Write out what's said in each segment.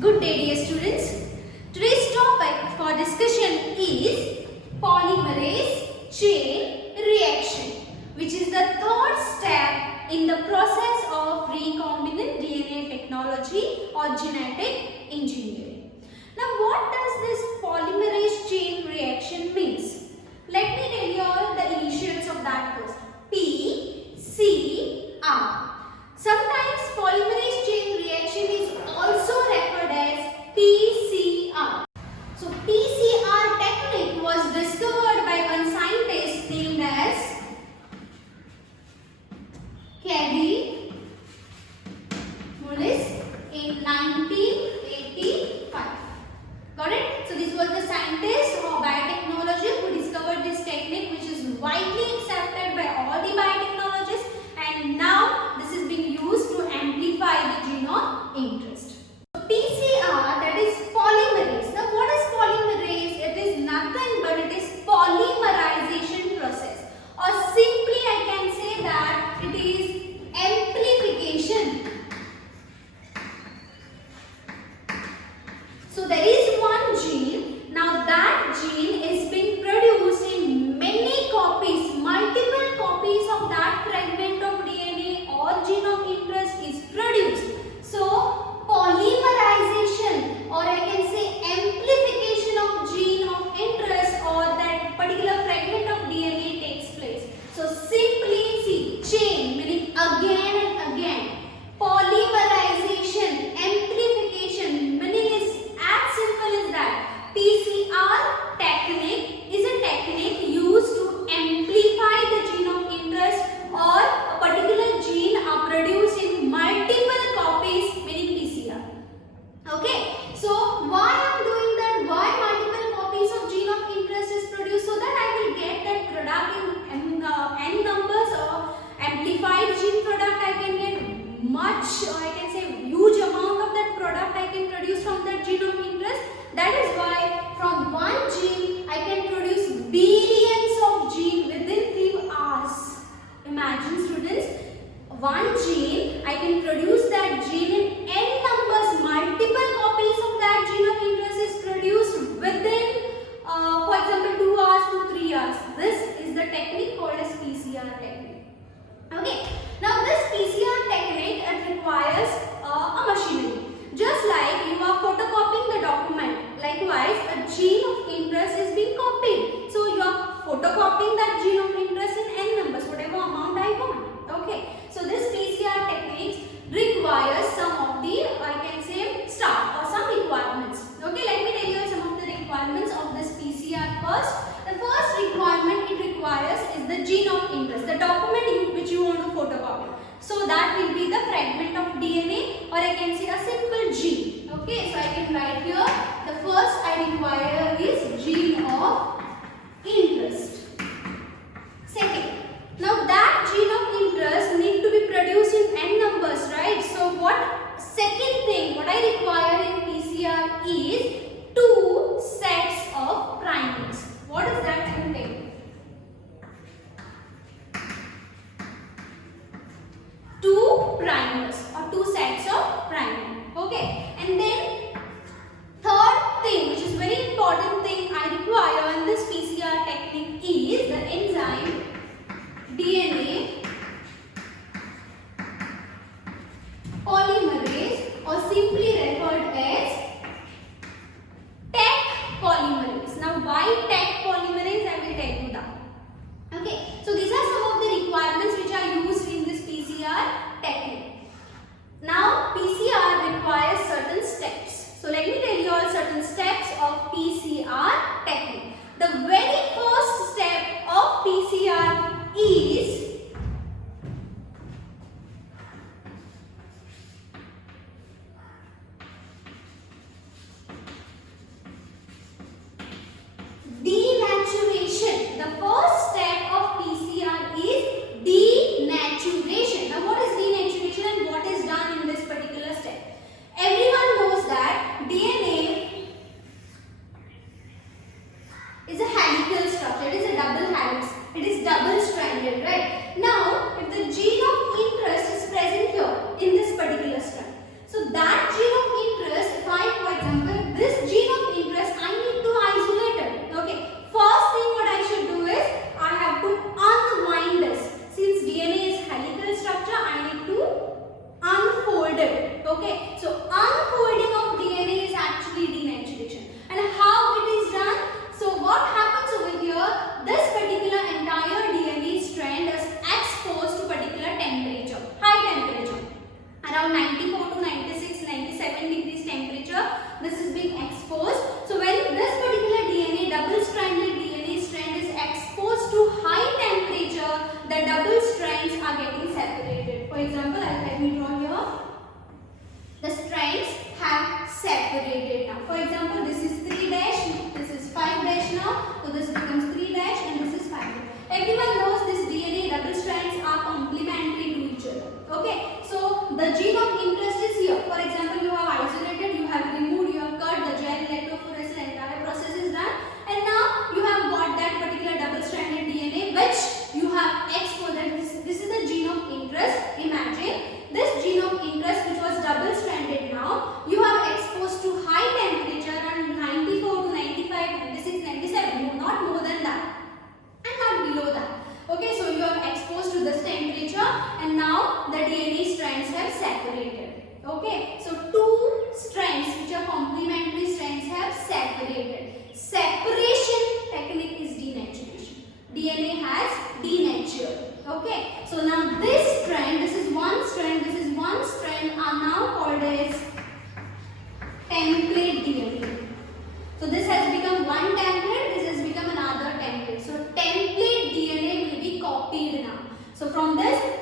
Good day, dear students. Today's topic for discussion is polymerase chain reaction, which is the third step in the process of recombinant DNA technology or genetic engineering. Now, what does this polymerase chain reaction means? Let me tell you all the initials of that first. P, C, R. Sometimes polymerase chain reaction is also referred as PCR. So PCR technique was discovered by one scientist named as Kevin Mullis in 1985. Got it? So this was the scientist or biotechnologist who discovered this technique, which is widely accepted by all the biotechnologists, and now this is being used to amplify the gene of interest. So PCR, that is polymerase. Now what is polymerase? It is nothing but it is polymerization process, or simply I can say that it is amplification. So there is one gene. Now that gene is being produced in many copies, multiple copies of that fragment of DNA or gene of interest is produced. So polymerization, or I can say amplification of gene of interest or that particular fragment of DNA takes place. So simply see, chain meaning again and again, polymerization, amplification meaning is as simple as that. PCR technique is a technique used to amplify the gene of interest or a particular gene are produced in multiple copies, meaning PCR. Okay, so why I am doing that? Why multiple copies of gene of interest is produced? So that I will get that product in n numbers, or amplified gene product. I can get much, or I can say huge amount of that product I can produce from that gene of interest. That is why from one gene I can produce billions of gene within few hours. Imagine students, one gene I can produce that gene in n numbers, multiple copies of that gene of interest is produced within for example 2 hours to 3 hours. This is the technique called as PCR technique. Okay, now this PCR technique, it requires a machinery. Just like you are photocopying the document, likewise a gene of interest is being copied. So you are photocopying that gene of interest in n numbers, whatever amount I want. Okay, so this PCR techniques requires some of the, I can say, stuff or some requirements. Okay, let me tell you some of the requirements of this PCR first. The first requirement it requires is the gene of interest, the document which you want to photocopy. So that will be the fragment of DNA, or I can say a simple gene. Okay, so I can write here, the first I require is gene of interest. Second, now that gene of interest need to be produced in n numbers, right? So what second thing what I require in PCR is 2 sets of primers. What does that entail? 2 primers or 2 sets of primers. Okay, and then third thing, which is very important thing I require in this PCR technique, is the enzyme DNA polymerase, or simply referred as Taq polymerase. Now why Taq polymerase? I will tell you that. Okay, so these are some of the requirements which are used in this PCR technique. Now PCR requires certain steps. So let me tell you all certain steps of PCR technique. The very first step of PCR is denaturation. The first step of PCR is denaturation. Now what is denaturation and what is done in this particular step? Everyone knows that DNA is a helical structure. It is a double helix. It is double stranded, right? Now if the gene of interest is present here in this particular strand, so that gene of interest, if I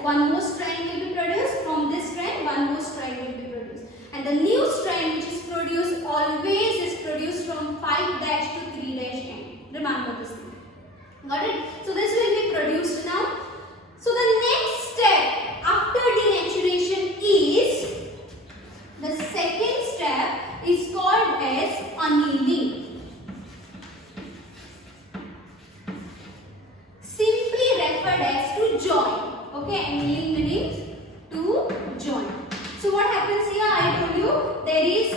one more strand will be produced. From this strand, one more strand will be produced. And the new strand which is produced always is produced from 5' to 3' end. Remember this thing. Got it? So this will be produced now. So the next step after denaturation is, the second step is called as annealing. Simply referred as to join. Okay, annealing means to join. So what happens here? I told you there is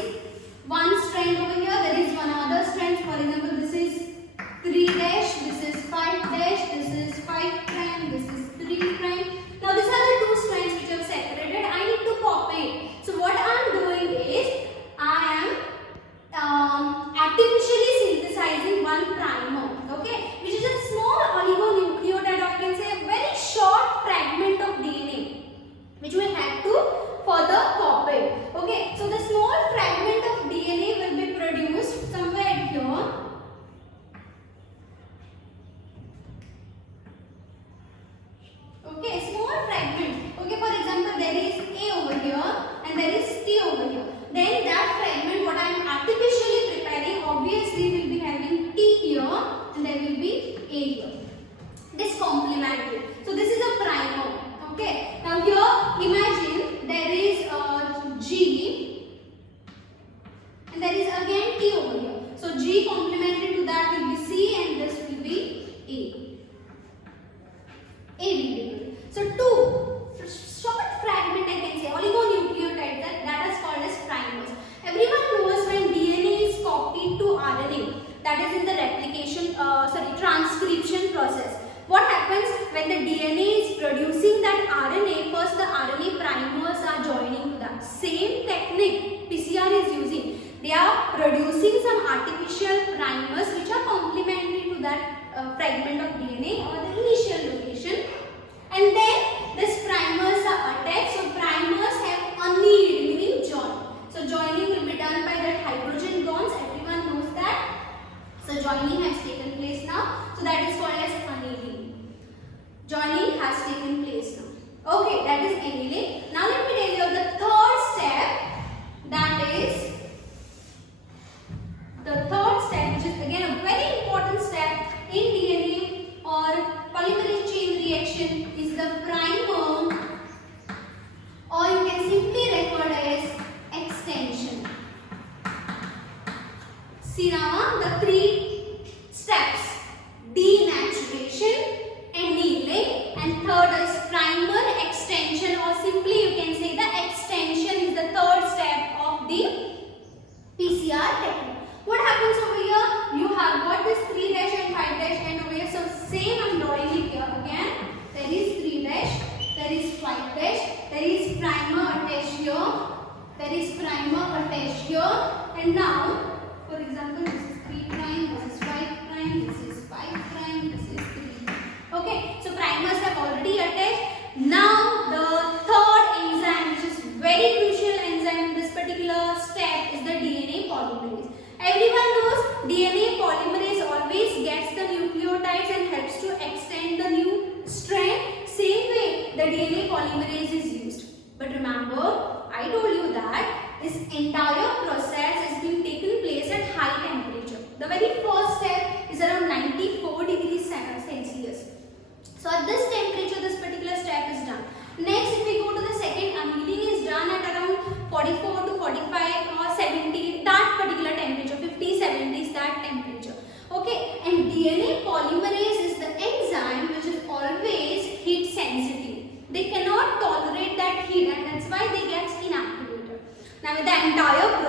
one strand over here, there is one other strand. For example, this is 3', this is 5', this is 5', this is 3'. Now these are the two strands which I have separated. I need to copy it. So what I am doing is, I am artificially synthesizing one primer, okay, which is a small oligonucleotide, or I can say a very short fragment of DNA, which we have to further copy. Okay, so the small fragment of DNA will be produced somewhere here. Okay, small fragment. Okay, for example, there is A over here and there is T over here. Then that fragment, what I am artificially preparing, obviously will be having T here and there will be A here. This complementary. So this is a primer. Okay. Now here, imagine there is G and there is again T over here. So G complementary to that will be C and this will be A. A will be good. So two short fragment, I can say, oligonucleotides, that is called as primers. Everyone knows when DNA is copied to RNA, that is in the replication, transcription process. What happens when the DNA is producing that RNA? First, the RNA primers are joining to that. Same technique PCR is using. They are producing some artificial primers which are complementary to that fragment of DNA or the initial location. And then these primers are attached. So primers have annealed, meaning join. So joining will be done by the hydrogen bonds. Everyone knows that. So joining has taken place now. So that is called as annealing. Joining has taken place now. Okay, that is annealing. Now let me tell you the third step. That is the third step, which is again a very important step in DNA or polymerase chain reaction, is the primer, or you can simply refer as extension. See now the three steps: denaturation, annealing, and third is primer, extension, or simply you can say the extension is the third step of the PCR technique. What happens over here? You have got this 3' and 5' end over here. So same I am drawing it here again. There is 3', there is 5', there is primer attached here, there is primer attached here, and now, for example, this is 3', this is 5', this is 5', this is 3. Okay, so primers have already attached. Now the third enzyme, which is very crucial enzyme in this particular step, is the DNA polymerase. Everyone knows DNA polymerase always gets the nucleotides and helps to extend the new strand. Same way the DNA polymerase is used. But remember, I told you that this entire process is being taken place at high temperature. The very first step is around 94 degrees Celsius. So at this temperature, this particular step is done. Next, if we go to the second, annealing is done at around 44 to 45 or 70, that particular temperature, 50, 70 is that temperature. Okay, and DNA polymerase is the enzyme which is always heat sensitive. They cannot tolerate that heat, and that's why they get inactivated. Now with the entire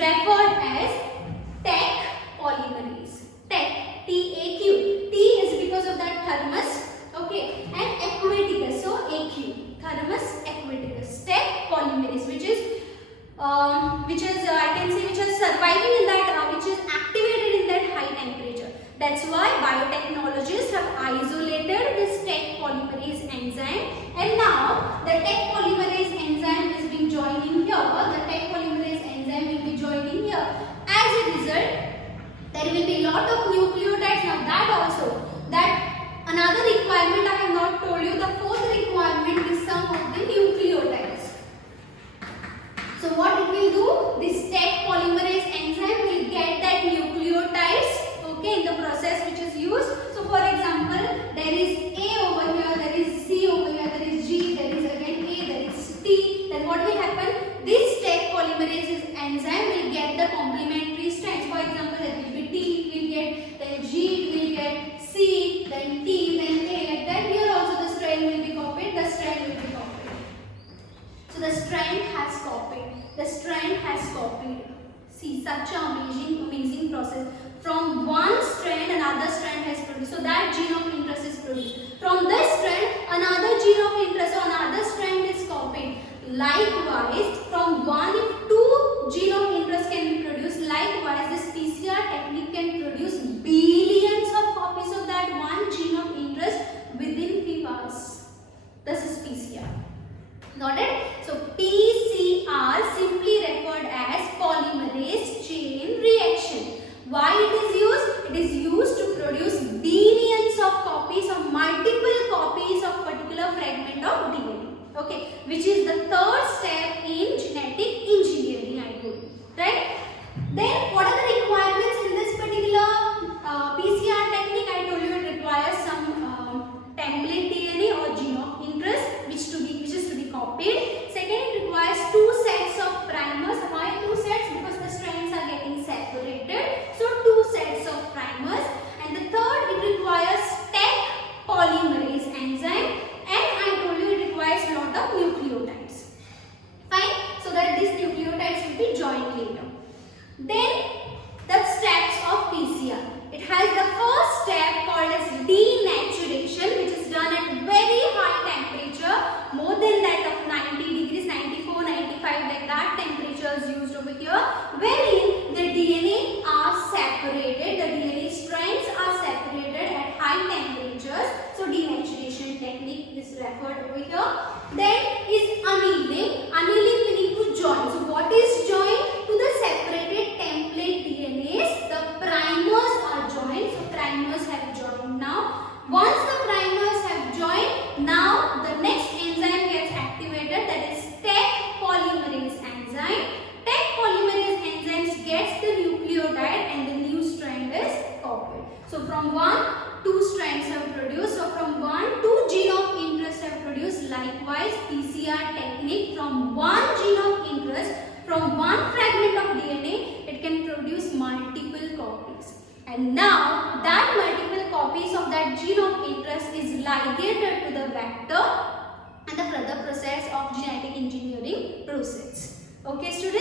referred as Taq polymerase. Taq, T-A-Q. T is because of that thermus, okay, and aquaticus, so AQ, thermus aquaticus. Taq polymerase, which is I can say which is surviving in that, which is activated in that high temperature. That's why biotechnologists have isolated this Taq polymerase enzyme, and now the Taq polymerase enzyme is being joining here. The Taq polymerase enzyme will be joining here. As a result, there will be lot of nucleotides. Now that another requirement I have not told you. The fourth requirement is some of the nucleotides. So what it will do? This Taq polymerase enzyme will get that nucleotides, okay, in the process which is used. So for example, there is A over here, there is C over here, there is G, there is again A, there is T. Then what will happen? This Taq polymerase enzyme will get the complementary strands. For example, there will be T, it will get, then G, it will get C, then T, then A, like that. Here also the strand will be copied, the strand will be copied. So the strand has copied. The strand has copied. See, such an amazing process. From one strand, another strand has produced. So that gene of interest is produced. From this strand, another gene of interest or another strand is copied. Likewise, from one, if two gene of interest can be produced, likewise, this PCR technique can produce billions of copies of that one gene of interest within few hours. This is PCR. Got it? So PCR simply referred as polymerase chain reaction. Why it is used? It is used to produce billions of copies or multiple copies of particular fragment of DNA. Okay, which is the third step in genetic engineering, I told you, right? Then what are the requirements in this particular PCR technique? I told you it requires some template DNA or gene of interest which is to be copied. Second, it requires two sets of primers. Why two sets? Because the strands are getting separated. So two sets of primers. And the third, it requires Taq polymerase enzyme. And I told you it requires a lot of nucleotides. Fine. So that these nucleotides will be joined later. Then the steps of PCR. It has the first step called as denaturation, which is done at very high temperature, more than that of 90 degrees, 94, 95, like that temperature is used over here, wherein the DNA are separated, the DNA strands are separated at high temperatures. So denaturation technique is referred over here. Then is annealing. Annealing meaning to join. So what is joined? To the separated template DNAs, the primers are joined. So primers have joined now. Once the primers have joined, now the next enzyme gets activated, that is Taq polymerase enzyme. Taq polymerase enzymes gets the nucleotide and the new strand is copied. So from one, two strands have produced. So from one, two gene of interest have produced. Likewise, PCR technique, from one gene of interest, from one fragment of DNA, it can produce multiple copies. And now that multiple copies of that gene of interest is ligated to the vector and the further process of genetic engineering process. Okay, students?